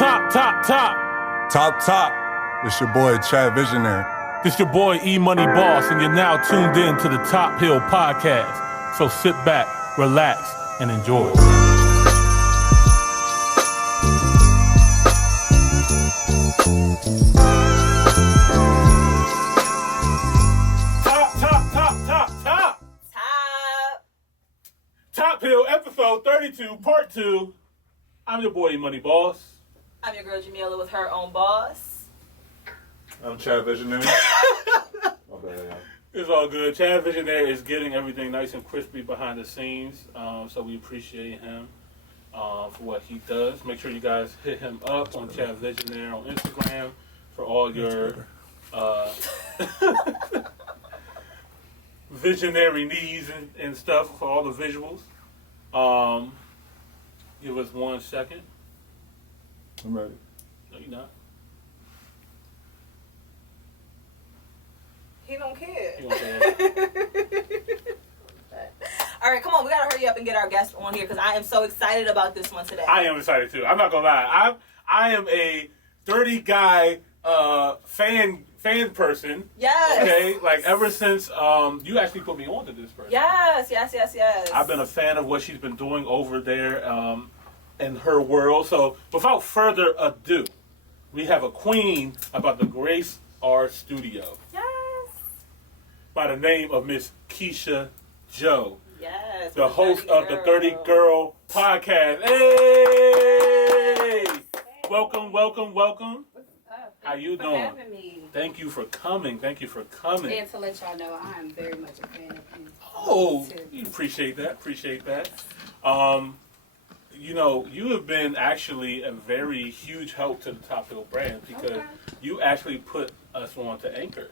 Top. It's your boy, Chad Visionary. This your boy, E-Money Boss, and you're now tuned in to the Top Hill Podcast. So sit back, relax, and enjoy. Top Hill, episode 32, part 2. I'm your boy, E-Money Boss. I'm your girl, Jamila, with her own boss. I'm Chad Visionary. My bad. It's all good. Chad Visionary is getting everything nice and crispy behind the scenes, so we appreciate him for what he does. Make sure you guys hit him up on Chad Visionary on Instagram for all your visionary needs and stuff, for all the visuals. Give us 1 second. I'm ready. No, you're not. He don't care. You don't care. All right, come on. We got to hurry up and get our guest on here because I am so excited about this one today. I am excited too. I'm not going to lie. I am a dirty guy fan person. Yes. Okay? Like, ever since you actually put me on to this person. Yes. I've been a fan of what she's been doing over there in her world. So, without further ado, we have a queen about the Grace Art Studio. Yes. By the name of Miss Kisha Joe. Yes. The host of the 30 Girl Podcast. Hey! Welcome. What's up? How you Thanks doing? for having me. Thank you for coming. And to let y'all know, I am very much a fan of you. Oh, you appreciate that. You know, you have been actually a very huge help to the Top Hill brand because you actually put us on to Anchor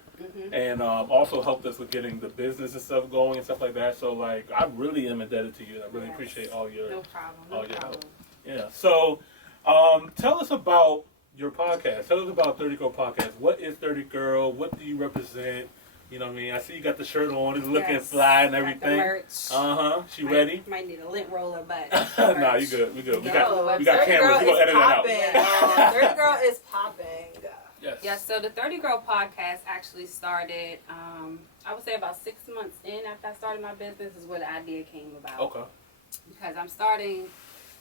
and also helped us with getting the business and stuff going and stuff like that. So, like, I really am indebted to you. I really appreciate all your No problem. help. Yeah. So, tell us about your podcast. Tell us about 30 Girl Podcast. What is 30 Girl? What do you represent? You know what I mean? I see you got the shirt on. It's looking fly and everything. Merch. She ready? Might need a lint roller, but Nah, you good. We good. We got cameras. Girl We gonna edit that out. 30 Girl is popping. Yes. Yeah, so the 30 Girl Podcast actually started, I would say about 6 months in after I started my business is where the idea came about. Okay. Because I'm starting,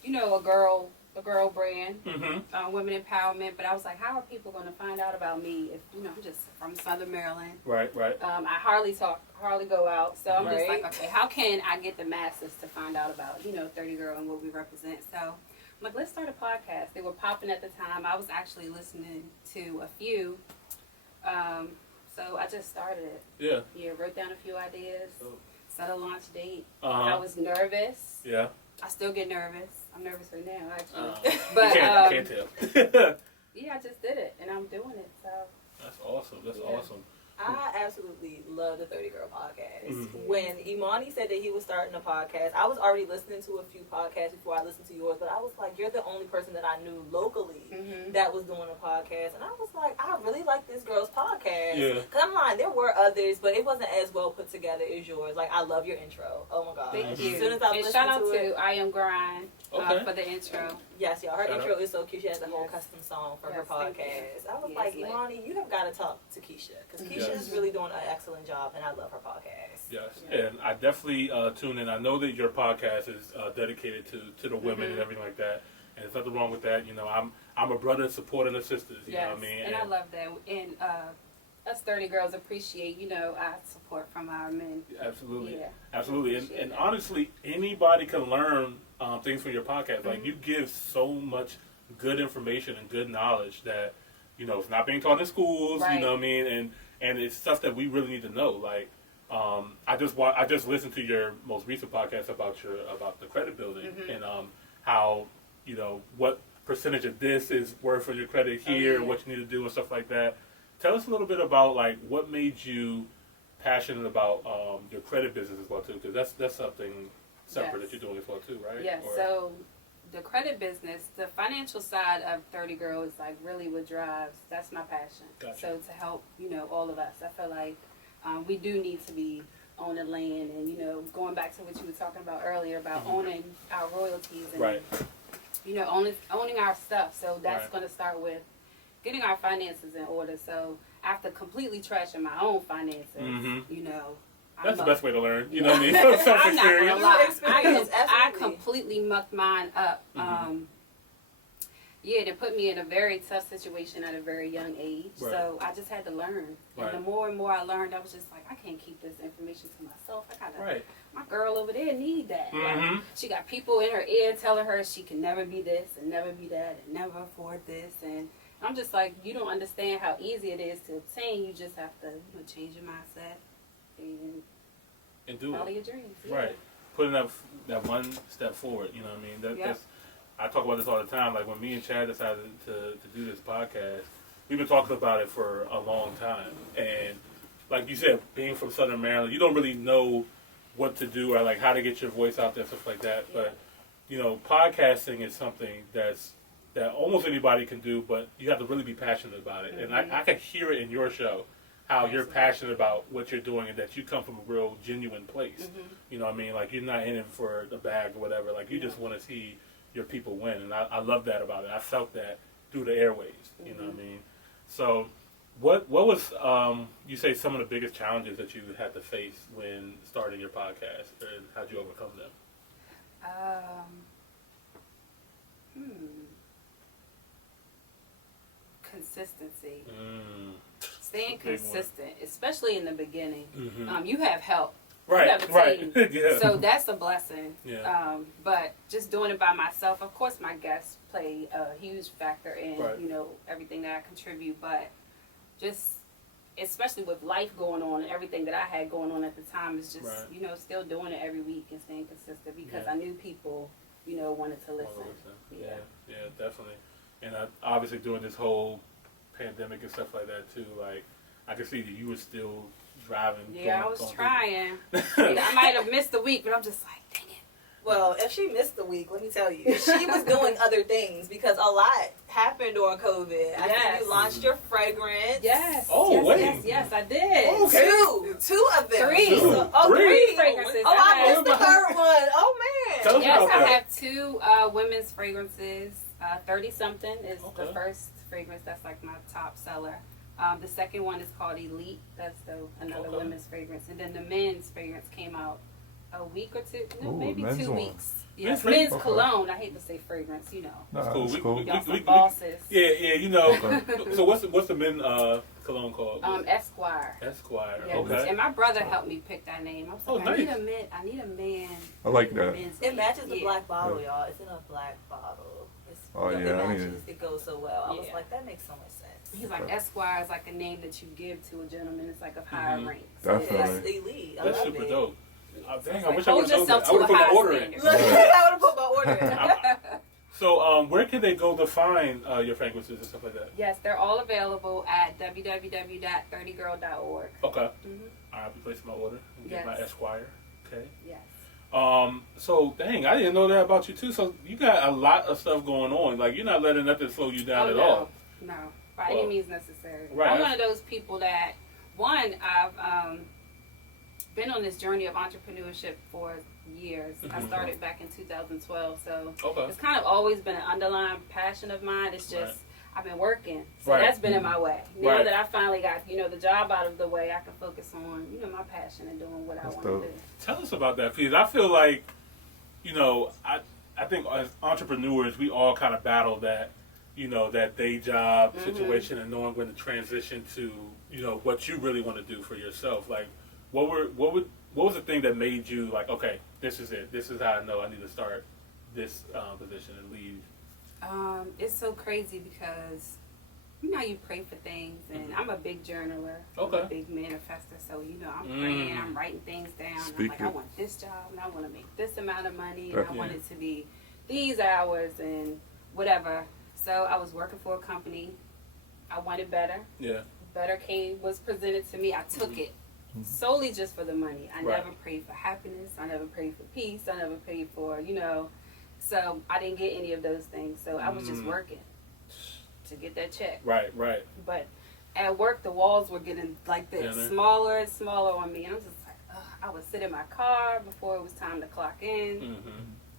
a girl brand, Mm-hmm. women empowerment, but I was like, how are people going to find out about me if, I'm just from Southern Maryland. Right. I hardly go out, so I'm just Right. like, okay, how can I get the masses to find out about, 30 Girl and what we represent? So I'm like, let's start a podcast. They were popping at the time. I was actually listening to a few, so I just started it. Yeah. Yeah, wrote down a few ideas, set a launch date. Uh-huh. I was nervous. Yeah. I still get nervous. I'm nervous right now, actually. But can't tell. Yeah, I just did it, and I'm doing it, so. That's awesome. Awesome. I absolutely love the 30 Girl Podcast. Mm-hmm. When Imani said that he was starting a podcast, I was already listening to a few podcasts before I listened to yours, but I was like, you're the only person that I knew locally that was doing a podcast. And I was like, I really like this girl's podcast. Yeah. Because I'm lying, there were others, but it wasn't as well put together as yours. Like, I love your intro. Oh my God. Thank you. As soon as I and listened shout out to to it, I Am Grind Okay. for the intro. yes, y'all. Her Shout intro out. is so cute. She has a whole Yes. custom song for her Yes, thank you. podcast. I was Yes, like, like- Imani, you have got to talk to Kisha. Because Kisha is really doing an excellent job, and I love her podcast. Yes. And I definitely tune in. I know that your podcast is dedicated to the women and everything like that. And there's nothing wrong with that. I'm a brother supporting the sisters. You know what I mean? And I love that. And us 30 girls appreciate, our support from our men. Absolutely. Yeah. Absolutely. Appreciate And that. honestly, anybody can learn things from your podcast. Like, you give so much good information and good knowledge that, it's not being taught in schools, you Right. know what I mean? And it's stuff that we really need to know. Like, I just listened to your most recent podcast about the credit building and how, what percentage of this is worth for your credit here, what you need to do and stuff like that. Tell us a little bit about, like, what made you passionate about your credit business as well, too, because that's something separate that you're doing as well, too, right? Yes, so the credit business, the financial side of 30 Girl is like really what drives, that's my passion. Gotcha. So to help, all of us, I feel like we do need to be owning land and, going back to what you were talking about earlier about owning our royalties and Right. owning our stuff. So that's Right. going to start with getting our finances in order. So after completely trashing my own finances, That's the best way to learn. You know what I mean? I'm not gonna Self-experience. lie. Experience, I absolutely. completely mucked mine up. It put me in a very tough situation at a very young age. Right. So I just had to learn. Right. And the more and more I learned, I was just like, I can't keep this information to myself. I gotta. Right. My girl over there need that. Mhm. Like, she got people in her ear telling her she can never be this and never be that and never afford this. And I'm just like, you don't understand how easy it is to obtain. You just have to change your mindset and do follow it. your dreams. Right. Putting that one step forward, you know what I mean? Yep. That's, I talk about this all the time. Like when me and Chad decided to do this podcast, we've been talking about it for a long time. And like you said, being from Southern Maryland, you don't really know what to do or like how to get your voice out there, stuff like that. But, podcasting is something that almost anybody can do, but you have to really be passionate about it. And I can hear it in your show, how you're passionate about what you're doing and that you come from a real genuine place. You know what I mean? Like you're not in it for the bag or whatever. Like you just want to see your people win. And I love that about it. I felt that through the airways. You know what I mean? So what was, you say some of the biggest challenges that you had to face when starting your podcast, and how'd you overcome them? Consistency. Big Staying one. consistent, especially in the beginning. Mhm. You have help. Right, You have a right. team. Yeah. So that's a blessing. Yeah. But just doing it by myself, of course my guests play a huge factor in, Right. everything that I contribute. But just, especially with life going on and everything that I had going on at the time, is just, Right. still doing it every week and staying consistent because Yeah. I knew people, wanted to listen. Yeah, definitely. And obviously during this whole pandemic and stuff like that too, like I could see that you were still driving. Yeah, I was going trying. I might have missed a week, but I'm just like, dang it. Well, if she missed the week, let me tell you, she was doing other things because a lot happened during COVID. I think you launched your fragrance. Yes. Oh, yes, wait. Yes, I did. Oh, okay. Two of them. Three. So, Three fragrances. Oh, I I missed the third one. Oh man. Tell us Yes, about I that. have two women's fragrances. 30-something is the Okay. first fragrance that's like my top seller. The second one is called Elite. That's another Okay. women's fragrance. And then the men's fragrance came out a week or two, no, Ooh, maybe men's 2 one. weeks. Men's Yes, men's fragrance? cologne. I hate to say fragrance, Nah, cool. that's We- cool. we- Y'all some bosses. Yeah. So what's the men cologne called? Esquire. Esquire. Yes. Okay. And my brother helped me pick that name. I was like, Oh, I need nice. I need a man. I like that. men's It name. matches the Yeah. black bottle, y'all. It's in a black bottle. Oh, it yeah, I need matches. It goes so well. I was Yeah. like, that makes so much sense. He's like, Esquire is like a name that you give to a gentleman. It's like of higher rank. Definitely. That's elite. I That's love super it. dope. Dang, I like, wish I hold would have known yourself that. to I would a have put my high order in. standard. Look, I would have put my order in. So, where can they go to find your fragrances and stuff like that? Yes, they're all available at www.30girl.org. Okay. Mhm. I'll be placing my order and get Yes. my Esquire. Okay. Yes. So dang, I didn't know that about you too. So you got a lot of stuff going on. Like you're not letting nothing slow you down at no. all. No, by Well, any means necessary. right. I'm one of those people that, I've been on this journey of entrepreneurship for years. I Mhm. started back in 2012, so Okay. it's kind of always been an underlying passion of mine. It's just Right. I've been working, so Right. that's been in my way. Now Right. that I finally got the job out of the way, I can focus on my passion and doing what I That's want to dope. do. Tell us about that, please. I feel like, I think as entrepreneurs, we all kind of battle that, that day job Mhm. situation and knowing when to transition to, what you really want to do for yourself. Like, what was the thing that made you like, okay, this is it. This is how I know I need to start this position and leave. It's so crazy because you pray for things, and I'm a big journaler. Okay. I'm a big manifester, so I'm praying, I'm writing things down. Speak I'm like, I it. want this job, and I want to make this amount of money, and Definitely. I want it to be these hours and whatever. So I was working for a company. I wanted better. Yeah. Better was presented to me. I took it solely just for the money. I Right. never prayed for happiness. I never prayed for peace. I never prayed for, So I didn't get any of those things. So I was just working to get that check. Right. But at work, the walls were getting like this, Yeah, smaller and smaller on me. And I'm just like, ugh. I would sit in my car before it was time to clock in. Mm-hmm.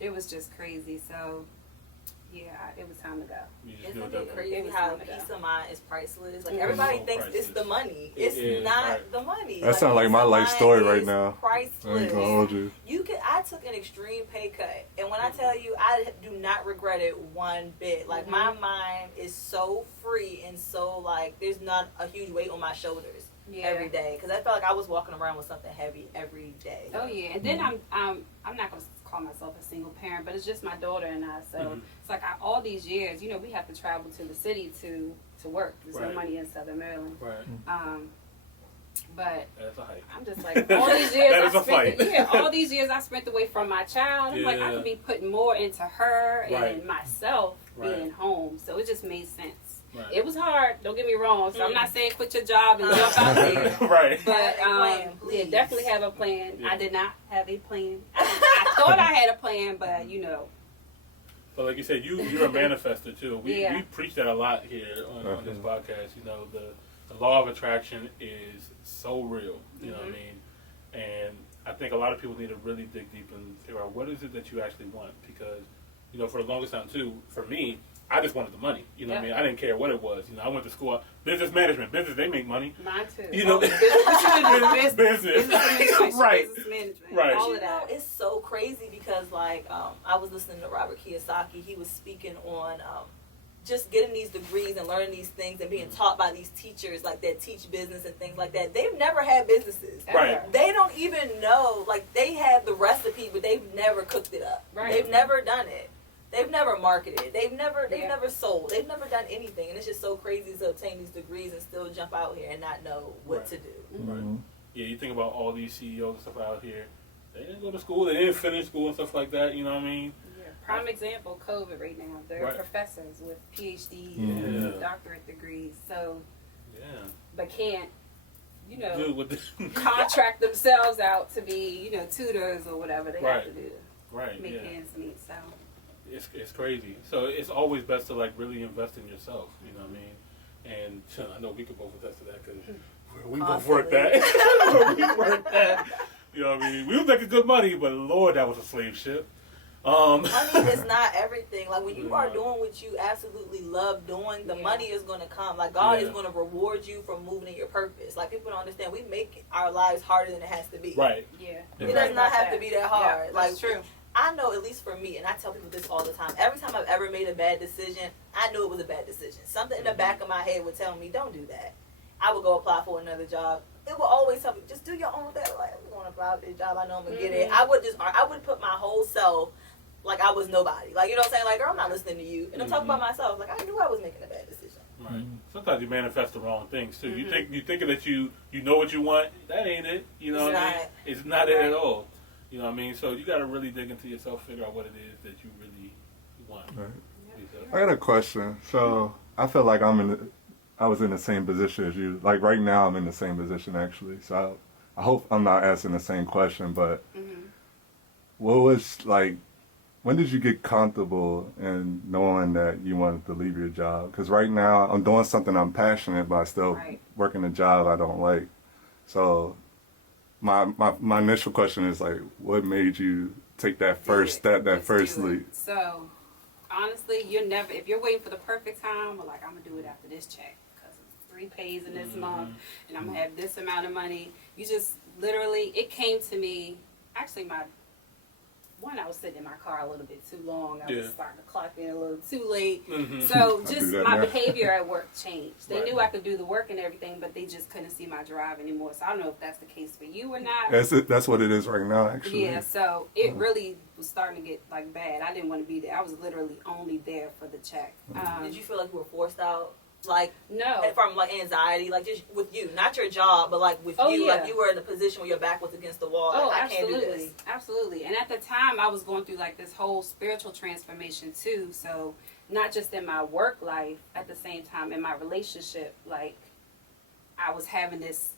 It was just crazy. So it was time to go. You just Isn't knew it that. crazy It was how time to go. peace of mind is priceless? Like Mhm. everybody So thinks it's priceless. the money. It It's is, not right. the money. That sounds like peace my of life mind story right is now. I ain't Priceless. gonna hold you. I took an extreme pay cut, and when I tell you, I do not regret it one bit. Like my mind is so free and so like there's not a huge weight on my shoulders every day because I felt like I was walking around with something heavy every day. Oh yeah, and then I'm not gonna call myself a single parent, but it's just my daughter and I. So it's like all these years, you know, we have to travel to the city to work. There's no Right. money in Southern Maryland. Right. But That's a hike. I'm just like all these years That is a fight. all these years I spent away from my child. I'm like I Yeah. could be putting more into her Right. and myself Right. being home. So it just made sense. Right. It was hard. Don't get me wrong. So I'm not saying quit your job and jump out there. Right. But Have a plan, yeah, please. definitely have a plan. Yeah. I did not have a plan. I thought I had a plan, but you know. But like you said, you're a manifester too. We Yeah. we preach that a lot here on this podcast. You know, the law of attraction is so real. You know what I mean? And I think a lot of people need to really dig deep and figure out what is it that you actually want. Because, you know, for the longest time too, for me, I just wanted the money. You know what I mean? I didn't care what it was. You know, I went to school, business management. Business, they make money. Mine too. You know, business administration, Right. business management, Right. all You of know, that. it's so crazy because like I was listening to Robert Kiyosaki. He was speaking on just getting these degrees and learning these things and being taught by these teachers like that teach business and things like that. They've never had businesses. Right. They don't even know, like they have the recipe, but they've never cooked it up. Right. They've never done it. They've never marketed. They've never Yeah. never sold. They've never done anything. And it's just so crazy to obtain these degrees and still jump out here and not know what Right. to do. Right. Yeah, you think about all these CEOs and stuff out here. They didn't go to school. They didn't finish school and stuff like that. You know what I mean? Yeah. Prime example, COVID right now. They're Right. professors with PhDs Yeah. and doctorate degrees. So, Yeah. but can't, you know, Dude, with the contract themselves out to be, you know, tutors or whatever they Right. have to do right. to make Yeah. ends meet. So, It's crazy. So it's always best to like really invest in yourself. You know what I mean? And I know we could both attest to that because we both worked that. We worked that. You know what I mean? We was making good money, but Lord, that was a slave ship. Money is not everything. Like when you are doing what you absolutely love doing, the money is going to come. Like God is going to reward you for moving in your purpose. Like people don't understand. We make our lives harder than it has to be. Right. yeah. It does not have to be that hard. Yeah, like that's true. I know, at least for me, and I tell people this all the time. Every time I've ever made a bad decision, I knew it was a bad decision. Something in the back of my head would tell me, "Don't do that." I would go apply for another job. It would always tell me, "Just do your own thing." Like I'm going to apply for this job. I know I'm gonna get it. I would put my whole self like I was nobody. Like you know what I'm saying? Like girl, I'm not listening to you, and I'm talking about myself. Like I knew I was making a bad decision. Right. Sometimes you manifest the wrong things too. You thinking that you know what you want. That ain't it. You know It's what I mean? not. It's not it at all. You know what I mean? So you got to really dig into yourself, figure out what it is that you really want. Right. Because- I got a question. So I feel like I was in the same position as you. Like right now, I'm in the same position actually. So I hope I'm not asking the same question. But what was like? When did you get comfortable in knowing that you wanted to leave your job? Because right now I'm doing something I'm passionate, but I still working a job I don't like. So my initial question is like, what made you take that first step, that first leap? So, honestly, if you're waiting for the perfect time, like, I'm going to do it after this check because it's 3 pays in this month and I'm going to have this amount of money. You just literally, it came to me, actually, I was sitting in my car a little bit too long. I was starting to clock in a little too late. So I just do that my now. behavior at work changed. They Right. knew I could do the work and everything, but they just couldn't see my drive anymore. So I don't know if that's the case for you or not. That's what it is right now, actually. Yeah, so it really was starting to get like bad. I didn't want to be there. I was literally only there for the check. Did you feel like you were forced out? Like No. from like anxiety, like just with you, not your job, but like with you, Yeah. like you were in a position where your back was against the wall. Oh, Like, I can't do absolutely, this. absolutely. And at the time, I was going through like this whole spiritual transformation too. So not just in my work life, at the same time in my relationship, like I was having this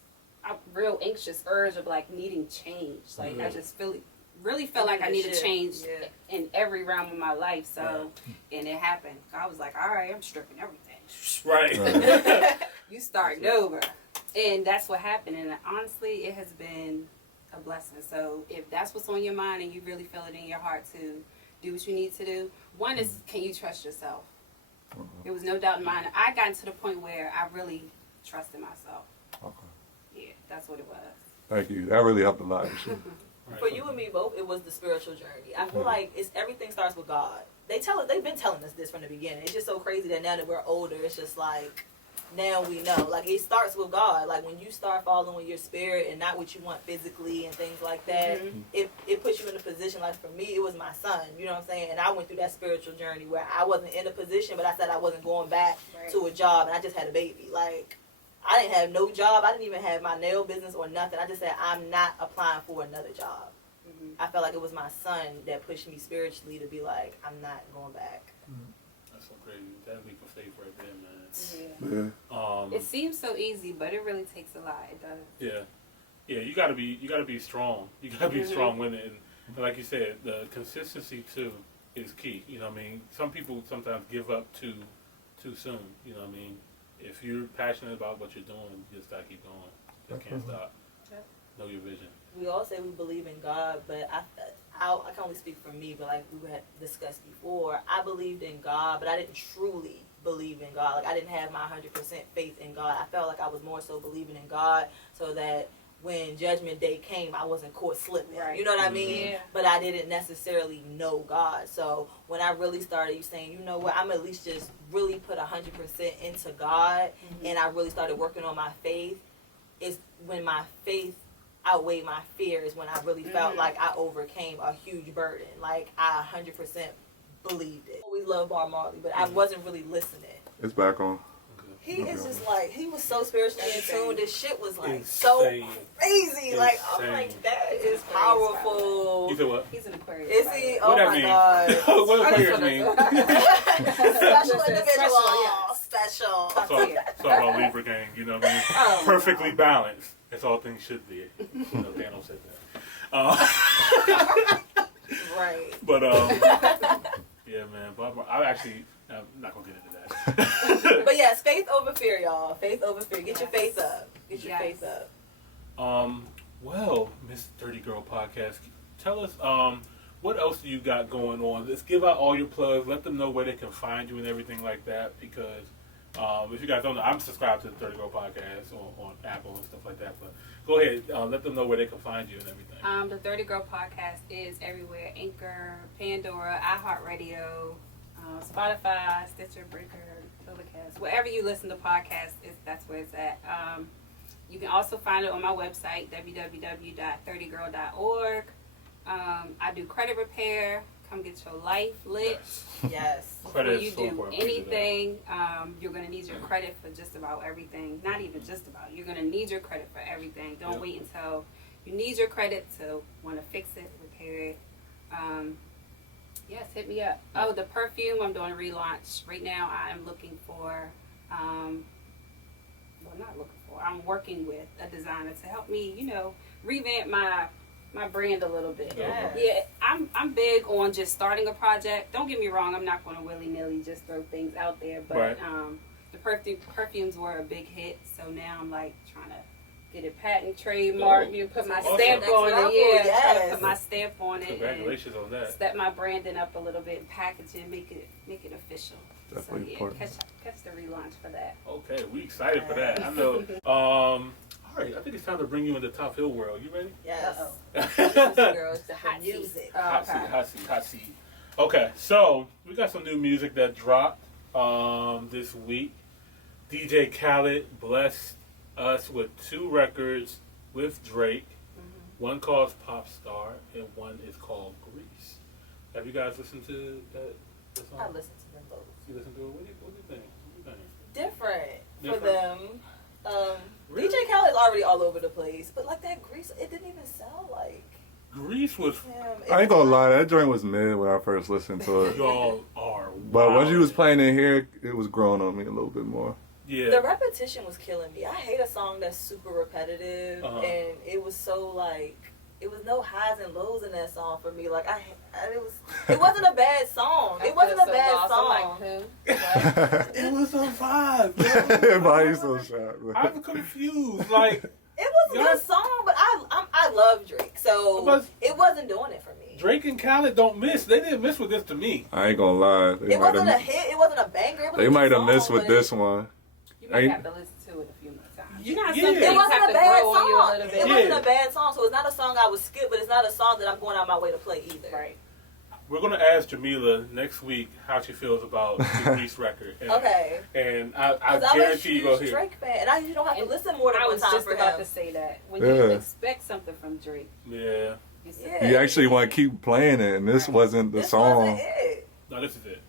real anxious urge of like needing change. Like I just really felt like I needed change in every realm of my life. So, and it happened. I was like, all right, I'm stripping everything. Right. You starting over. And that's what happened. And honestly, it has been a blessing. So if that's what's on your mind and you really feel it in your heart to do what you need to do. One is, can you trust yourself? Okay. There was no doubt in mind. I got to the point where I really trusted myself. Okay. Yeah, that's what it was. Thank you. That really helped a lot. Actually. For you and me both, it was the spiritual journey. I feel like everything starts with God. They've been telling us this from the beginning. It's just so crazy that now that we're older, it's just like, now we know. Like, it starts with God. Like, when you start following your spirit and not what you want physically and things like that, it puts you in a position. Like, for me, it was my son. You know what I'm saying? And I went through that spiritual journey where I wasn't in a position, but I said I wasn't going back to a job, and I just had a baby. Like, I didn't have no job. I didn't even have my nail business or nothing. I just said, I'm not applying for another job. I felt like it was my son that pushed me spiritually to be like, I'm not going back. That's so crazy. That leap of faith right there, man. Yeah. It seems so easy, but it really takes a lot. It does. Yeah. You gotta be strong. You gotta be strong with it, and like you said, the consistency too is key. You know what I mean? Some people sometimes give up too soon. You know what I mean? If you're passionate about what you're doing, you just gotta keep going. Just can't stop. Know your vision. We all say we believe in God, but I can only speak for me, but like we had discussed before, I believed in God, but I didn't truly believe in God. Like, I didn't have my 100% faith in God. I felt like I was more so believing in God so that when Judgment Day came, I wasn't caught slipping. Right. You know what I mean? Yeah. But I didn't necessarily know God. So when I really started, you saying, you know what, I'm at least just really put 100% into God, and I really started working on my faith, is when my faith outweighed my fears, when I really felt like I overcame a huge burden. Like, I 100% believed it. I always loved Bob Marley, but I wasn't really listening. It's back on. He is just like, he was so spiritually in tune. This shit was like Insane. so crazy. Like, I'm Insane. like, that is powerful. You said what? He's an Aquarius. Is he? Oh What that my mean? God. What Aquarius mean? Special individual. yeah. Special. It's all about Libra gang, you know what I mean? Oh, Perfectly balanced. That's all things should be. You know, Daniel said that. Right. But yeah, man. I'm not gonna get into that. But yes, faith over fear, y'all. Faith over fear. Get your faith up. Get your faith up. Well, Miss Dirty Girl Podcast, tell us what else do you got going on? Let's give out all your plugs. Let them know where they can find you and everything like that. Because if you guys don't know, I'm subscribed to the Dirty Girl Podcast on Apple and stuff like that. But go ahead, let them know where they can find you and everything. The Dirty Girl Podcast is everywhere: Anchor, Pandora, iHeartRadio, Spotify, Stitcher, Breaker, Overcast. Wherever you listen to podcasts, that's where it's at. You can also find it on my website, www.30girl.org. I do credit repair. Come get your life lit. Yes. Before Credit you is so do important. anything, you're going to need your credit for just about everything. Not even just about. You're going to need your credit for everything. Don't wait until you need your credit to want to fix it, repair it. Yes, hit me up. Oh, the perfume, I'm doing a relaunch. Right now, I'm looking for, I'm working with a designer to help me, revamp my brand a little bit. Yes. Yeah, I'm big on just starting a project. Don't get me wrong, I'm not going to willy-nilly just throw things out there. But the perfumes were a big hit, so now I'm like trying to get it patent, trademark, put my stamp on it. Trying to put my stamp on it. Congratulations on that. Step my branding up a little bit, packaging, make it official. Definitely So yeah, important. catch the relaunch for that. Okay, we excited for that. I know. All right, I think it's time to bring you into Top Hill world. You ready? Yes. Uh-oh. Girls, the Hot seat. music. Hot seat. Okay, so we got some new music that dropped this week. DJ Khaled blessed us with 2 records with Drake. One called Pop Star and one is called Grease. Have you guys listened to that song? I listened to them both. You listen to it? What do you think? Different for Different? them. Really? DJ Khaled's already all over the place, but like that Grease, it didn't even sound like Grease was... him. I ain't gonna lie, that joint was mid when I first listened to it. Y'all are But once you was wildin'. playing in here, it was growing on me a little bit more. Yeah. The repetition was killing me. I hate a song that's super repetitive, and it was so like it was no highs and lows in that song for me. Like it wasn't a bad song. It wasn't a bad song. It was a vibe. Everybody's so sharp. I'm confused. Like, It was a good song, but I love Drake, so But- it wasn't doing it for me. Drake and Khaled don't miss. They didn't miss with this to me. I ain't gonna lie. It wasn't a hit. It wasn't a banger. It was They a might have song, missed with but this one. You might have to listen to it a few more times. You know how Yeah. some It things wasn't have a to bad grow on you a song. little It bit. wasn't a bad song, so it's not a song I would skip, but it's not a song that I'm going out my way to play either. Right. We're gonna ask Jamila next week how she feels about the Reese record. And, Okay. And I 'Cause I'm a guarantee you go huge hear. Drake fan, and I usually don't have to listen more than I one was time just for about him. to say that. When Yeah. you expect something from Drake, Yeah. you say, Yeah. You actually want to keep playing it, and this wasn't the This song. wasn't it. No, this is it.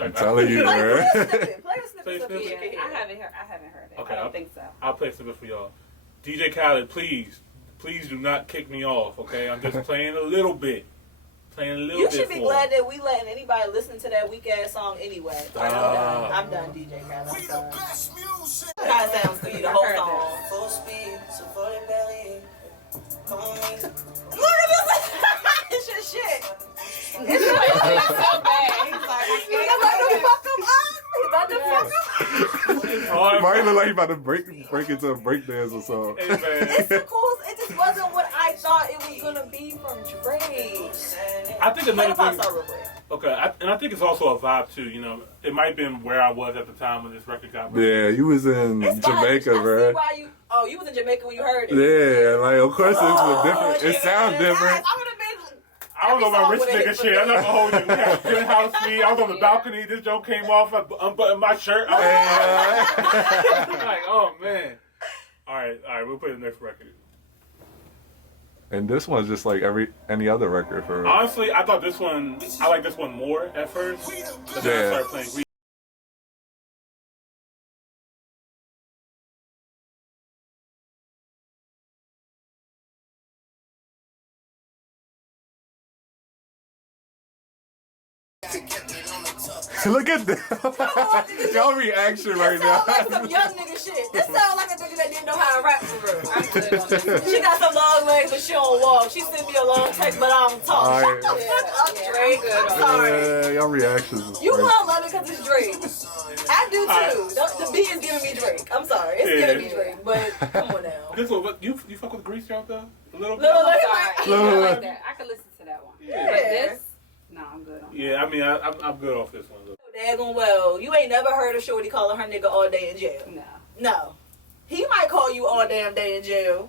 I'm telling you, Play man. a snippet. Play a Play snippet a so people snippet. can yeah, hear. I haven't heard it. Okay, I don't think so. I'll play some for y'all. DJ Khaled, please do not kick me off, okay? I'm just playing a little bit. You should be glad that we letting anybody listen to that weak ass song anyway. Alright, I'm done, DJ Khaled. I'm sorry. How it sounds to you, the whole heard song. that. Full speed, so for the belly. Look at this! It's your shit. It's so bad. He's like, I He's can't about to do it. fuck him up. He's about to fuck him up. Might look like he about to break into a breakdance or something. Hey, man. It's the coolest. It just wasn't what I thought it was gonna be from Drake. I think Play another the pop thing. star real quick. Okay, and I think it's also a vibe too. You know, it might have been where I was at the time when this record got released. Yeah, you was in It's fine. Jamaica, I see bro. why you. Oh, you was in Jamaica when you heard it. Yeah, like of course it's a different. It yeah. sounds different. I would have been. I don't know my Every rich song nigga would've shit. hit I'm not gonna hold you. We had a good house suite. I was on the balcony. This joke came off. I unbuttoned my shirt. I was like, oh man. All right. We'll play the next record. And this one's just like any other record for. Honestly, I thought this one. I like this one more at first. But then I Yeah. started playing. Look at that. Y'all reaction right This now. sound like some young nigga shit. This sound like a nigga that didn't know how to rap for real. I'm good on this. She got some long legs, but she don't walk. She sent me a long text, but I don't talk. Alright. Shut the fuck up, Yeah, Drake. I'm good I'm on sorry. Yeah, y'all reactions. is You crazy. gonna love it because it's Drake. I do too. The beat is giving me Drake. I'm sorry. It's Yeah. giving me Drake, but come on now. This one, what, you fuck with Grease joke though? A little bit. Little- I'm sorry. Look. I like that. I could listen to that one. Yeah. But this, no, I'm good on that. Yeah, I mean, I'm good off this one. Daggone well. You ain't never heard of Shorty calling her nigga all day in jail. No. No. He might call you all damn day in jail.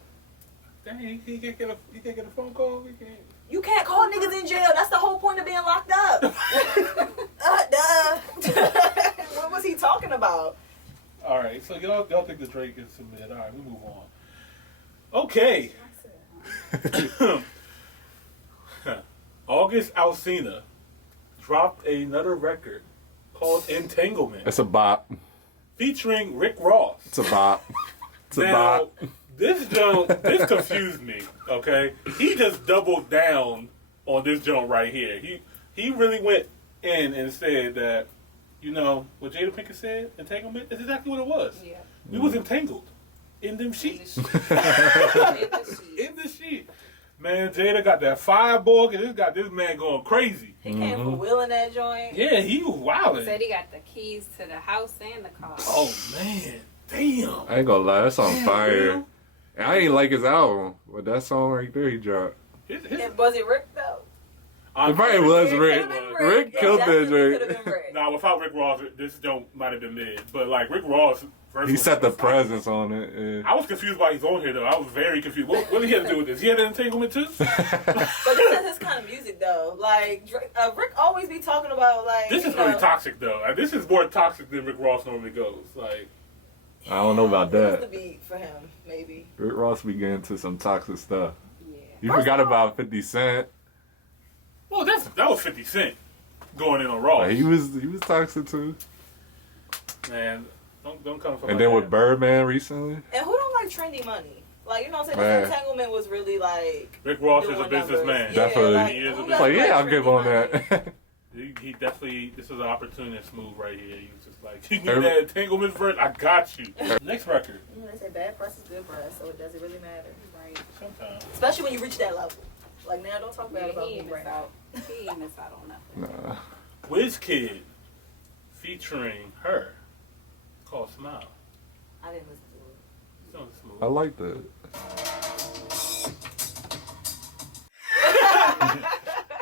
Dang, he can't get a phone call. He can't. You can't call niggas in jail. That's the whole point of being locked up. Duh. What was he talking about? All right, so y'all think the Drake is submitted. All right, we move on. Okay. August Alsina dropped another record called Entanglement, It's a bop. featuring Rick Ross. It's a bop. It's a Now, bop. this confused me, okay? He just doubled down on this joint right here. He really went in and said that, you know, what Jada Pinkett said, entanglement, is exactly what it was. Yeah. We was entangled in them In the sheets. sheet. In the sheet. In the sheet. Man, Jada got that fireball, and this got this man going crazy. He came for Will in that joint. Yeah, he was wilding. Said he got the keys to the house and the car. Oh, man. Damn. I ain't gonna lie, that's on Damn, fire. Will. And I ain't like his album, but that song right there he dropped. And was it Rick though? It probably was It Rick. could've been Rick Yeah, killed that definitely Drake. could've been Rick. Now, without Rick Ross, this joint might have been mid. But, like, Rick Ross... first He one set the was fire. presence on it. Yeah. I was confused why he's on here, though. I was very confused. What did he have to do with this? He had an entanglement, too? But this is his kind of music though. Like Drake, Rick always be talking about like. This is you know, really toxic, though. This is more toxic than Rick Ross normally goes. Like, I don't know about It was the that. beat for him, maybe. Rick Ross be getting into some toxic stuff. Yeah. You First forgot of all- about 50 Cent. well, that was 50 Cent going in on Ross. Like, he was toxic too. Man, don't come from And my then man. with Birdman recently. And who don't like trendy money? Like you know what I'm saying? Man. This entanglement was really like. Rick Ross is a doing businessman. numbers. Definitely. like, He is a who business- It's doesn't like, yeah, I'll trendy give on money? that. He definitely, this is an opportunist move right here. He was just like, you need Every- that entanglement first? I got you. Next record. You know, they say bad press is good press, so it doesn't really matter. Right. Sometimes. Especially when you reach that level. Like now, don't talk bad Yeah, about he me ain't right miss now. out. He ain't miss out on nothing. Nah. WizKid featuring her called Smile. I didn't listen to it. It's on smooth. I like that.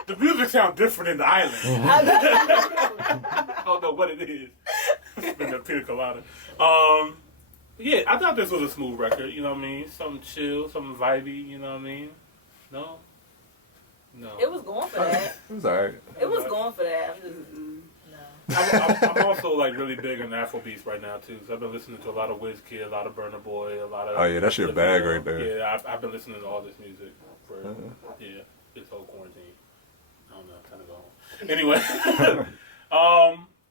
The music sounds different in the island. I don't know what it is. It's been a pina colada. Yeah, I thought this was a smooth record. You know what I mean? Something chill, something vibey. You know what I mean? No. It was going for that. It was alright. It was going for that. I'm just I'm also like really big on Afrobeats right now too. So I've been listening to a lot of Wizkid, a lot of Burna Boy, a lot of. Oh yeah, that's your bag right there. Yeah, I've been listening to all this music for this whole quarantine. I don't know, time to go home. Anyway,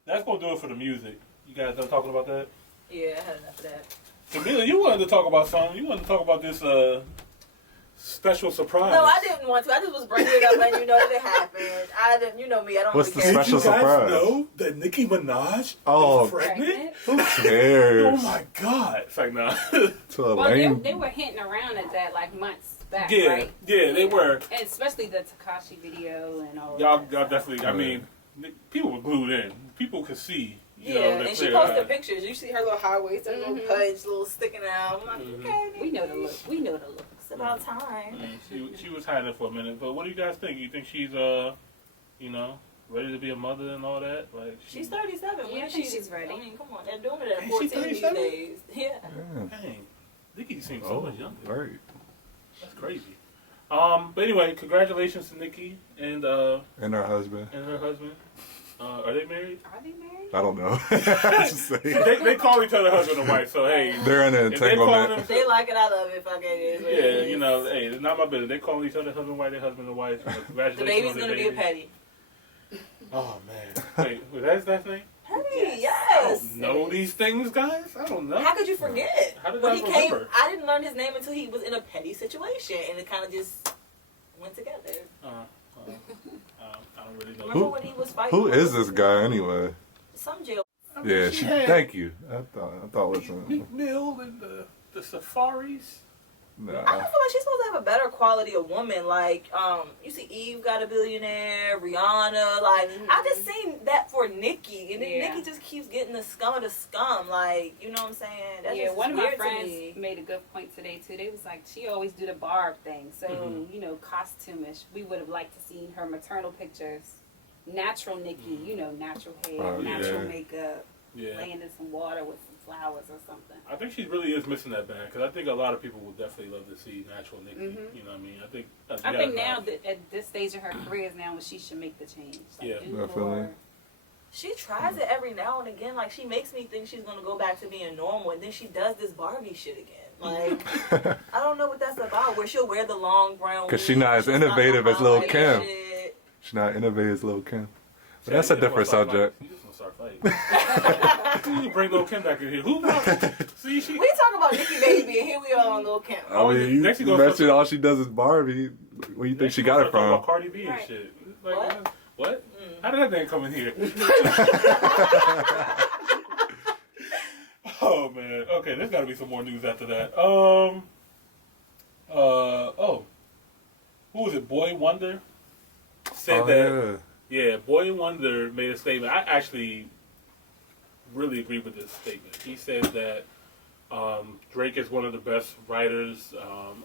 that's gonna do it for the music. You guys done talking about that? Yeah, I had enough of that. Camila, you wanted to talk about something. You wanted to talk about this special surprise. No, I didn't want to. I just was bringing it up, letting you know that it happened. I didn't. You know me. I don't What's really the care. special Did you guys surprise? know that Nicki Minaj Oh, is pregnant? Who cares? Oh my god! It's like nah. To a Well, lame. they were hinting around at that like months back, Yeah, right? yeah, they were. And especially the Takashi video and all Y'all that. definitely. I mean, people were glued in. People could see. You know, Yeah, the and she clear posted eyes. pictures. You see her little high waist, her little pudge, little sticking out. I'm like, okay, We know the look. We know the look. it's about time. And she was hiding it for a minute. But what do you guys think? You think she's you know, ready to be a mother and all that? Like She's 37. Yeah, I think she's ready. I mean, come on, they're doing it at Ain't she 14 these 37? days. Yeah. Yeah. Dang, Nicki seems so much younger. Right. That's crazy. But anyway, congratulations to Nicki and And her husband. her husband. Are they married? Are they married? I don't know. Just saying. They call each other husband and wife. So hey, They're in an if they calling entanglement. They like it, I love it. Fuck it, it is what it yeah, is. you know, hey, it's not my business. They call each other husband and wife. They're husband and wife. So congratulations. The baby's on the gonna be baby. a petty. Oh man, wait, that's that thing? Petty, I yes. don't know these things, guys. I don't know. How could you forget? How did when I he remember? came, I didn't learn his name until he was in a petty situation, and it kind of just went together. I don't really know. Remember when he was fighting? Who is this guy anyway? Some jail. Yeah, she she. had- Thank you. I thought it was. Meek Mill and the Safaris. I Nah. feel like she's supposed to have a better quality of woman. Like, you see Eve got a billionaire, Rihanna. Like, I just seen that for Nicki, and then Yeah. Nicki just keeps getting the scum of the scum. Like, you know what I'm saying? That's Yeah, just one of my weird to friends me. made a good point today too. They was like, she always do the barb thing, so you know, costumish. We would have liked to seen her maternal pictures, natural Nicki, you know, natural hair, Oh, natural yeah. makeup, Yeah. laying in some water with some flowers or something. I think she really is missing that band because I think a lot of people would definitely love to see natural Nicki. Mhm. You know what I mean? I think. I think now that at this stage of her career is now when she should make the change. Like, Yeah. do Definitely. more. She tries it every now and again. Like, she makes me think she's gonna go back to being normal, and then she does this Barbie shit again. Like, I don't know what that's about. Where she'll wear the long brown. 'Cause she wig, not as she's innovative gonna as Lil' highlight Kim. shit. She's not innovative as Lil' Kim. But Yeah, that's a you just different wanna start subject. fighting. You just want to start fighting. You bring Lil' Kim back in here. Who? See, she. We talk about Nicki Baby, and here we are on Lil' Kim. I mean, you Next you gonna mentioned start- all she does is Barbie. Where you think Next she you got gonna it start talking from? about Cardi B and Right. shit. Like, What? what? How did that thing come in here? Oh man. Okay, there's got to be some more news after that. Who was it? Boy Wonder said Oh, that. Yeah, Boy Wonder made a statement. I actually really agree with this statement. He said that Drake is one of the best writers,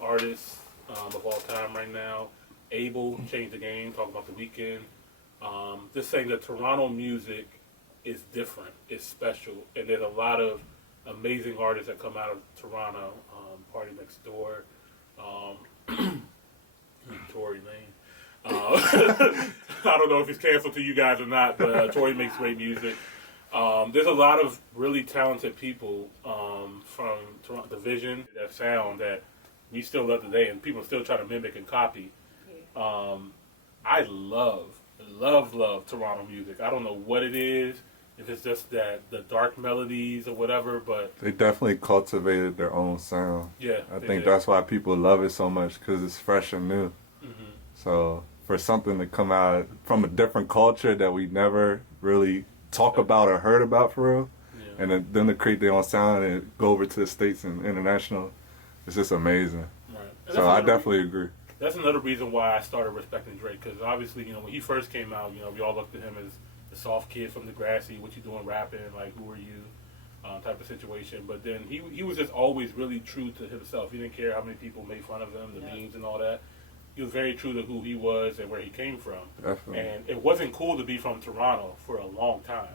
artists of all time right now. Able changed the game. Talking about the weekend. Just saying that Toronto music is different. It's special, and there's a lot of amazing artists that come out of Toronto. Party Next Door, Tory Lane. I don't know if he's canceled to you guys or not, but Tory makes great music. There's a lot of really talented people from Toronto, the vision, that sound that we still love today, and people still try to mimic and copy. I love Toronto music. I don't know what it is, if it's just that the dark melodies or whatever, but They definitely cultivated their own sound. yeah, I they think did. that's why people love it so much because it's fresh and new. Mhm. So for something to come out from a different culture that we never really talk about or heard about for real, Yeah. and then them to create their own sound and go over to the States and international, it's just amazing. Right. And So that's I another- definitely agree. That's another reason why I started respecting Drake, because obviously, you know, when he first came out, you know, we all looked at him as the soft kid from Degrassi, what you doing rapping, like, who are you, type of situation. But then he was just always really true to himself. He didn't care how many people made fun of him, the memes and all that. he was very true to who he was and where he came from. Definitely. And it wasn't cool to be from Toronto for a long time.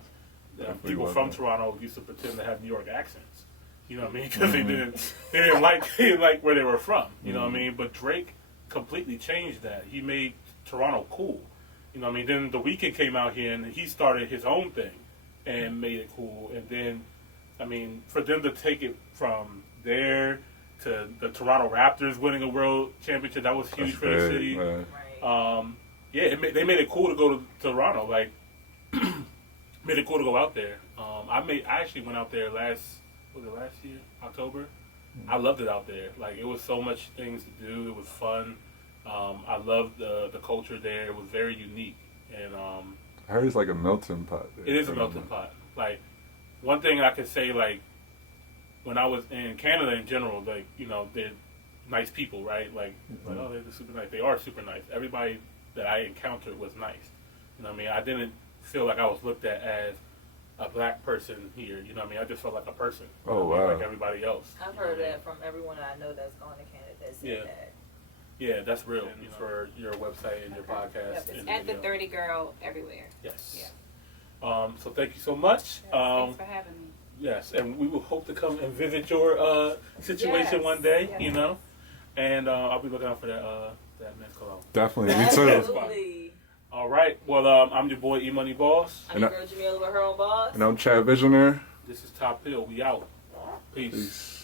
Definitely People wasn't. from Toronto used to pretend to have New York accents. You know what I mean? Because they didn't like where they were from. You know what I mean? But Drake completely changed that. He made Toronto cool. You know what I mean? Then The Weeknd came out here and he started his own thing and made it cool. And then, I mean, for them to take it from there to the Toronto Raptors winning a world championship, that was huge That's for the big, city. man. Right. Yeah, they made it cool to go to Toronto. Like, made it cool to go out there. I actually went out there last year, October. I loved it out there. Like, it was so much things to do. It was fun. I loved the culture there. It was very unique. And I heard it's like a melting pot. There. it is a melting pot. Like, one thing I could say, like, when I was in Canada in general, like, you know, they're nice people, right? Like, oh, they're super nice. They are super nice. Everybody that I encountered was nice. You know what I mean? I didn't feel like I was looked at as a black person here. You know what I mean? I just felt like a person. You know Oh, what I mean? wow. Like everybody else. I've heard that from everyone I know that's gone to Canada that said Yeah. that. Yeah, that's real. You know, for your website and your podcast. Yep, it's and at the video. 30 Girl everywhere. Yes. Yeah. So thank you so much. Thanks for having me. Yes, and we will hope to come and visit your situation Yes, one day. yes. You know, and I'll be looking out for that men's cologne. Definitely, me too. Absolutely. All right. Well, I'm your boy E Money Boss. I'm your girl Jamila with her own boss. And I'm Chad Visionaire. This is Top Hill. We out. Peace. Peace.